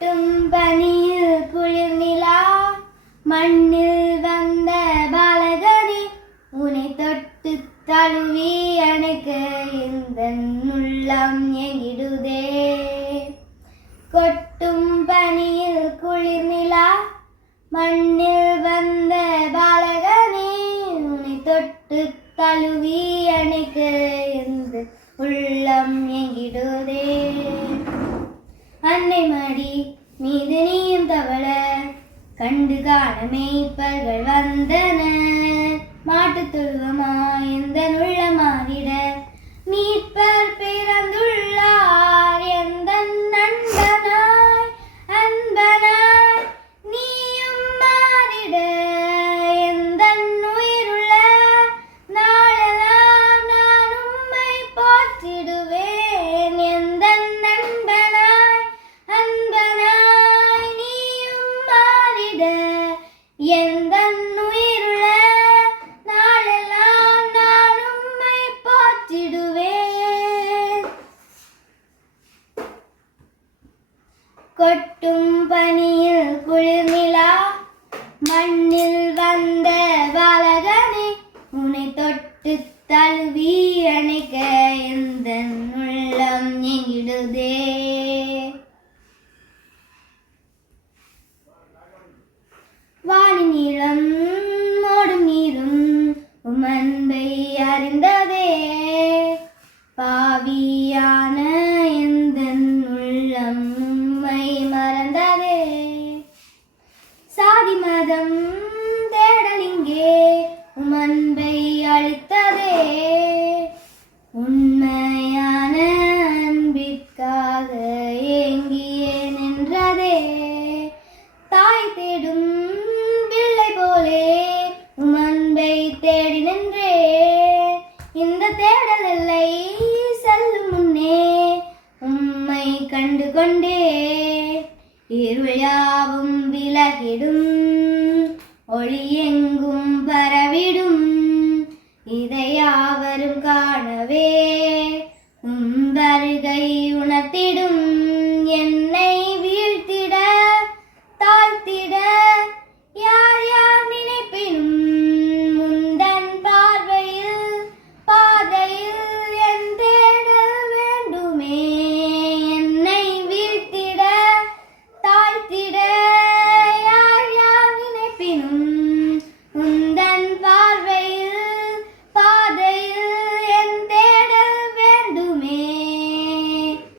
கொட்டும் பனியில் குளிர் நிலா மண்ணில் வந்த பாலகனே உனை தொட்டு தழுவி எனக்கு இந்த உள்ளம் எங்கிடுதே? கொட்டும் பனியில் குளிர் நிலா மண்ணில் வந்த பாலகனே உனை தொட்டு தழுவி எனக்கு இந்த உள்ளம் எங்கிடுதே? அன்னை மாடி மீது நீயும் தவள. கண்டு காண மேய்ப்பர்கள் வந்தன. மாட்டு தொழுவமா எந்த உள்ள கொட்டும் பனியில் குளிர் மண்ணில் வந்த பாலகனே உன்னை தொட்டு தழுவி அணைக்க எந்த உள்ளம் எங்கிடுதே? வானி நீளம் மோடும் நீரும் உமன்பை அறிந்த தேடும் பிள்ளை போலே அன்பை தேடி நின்றே. இந்த தேடல் இல்லை செல்லும் முன்னே உம்மை கண்டு கொண்டே. இருள் யாவும் விலகிடும் ஒளியே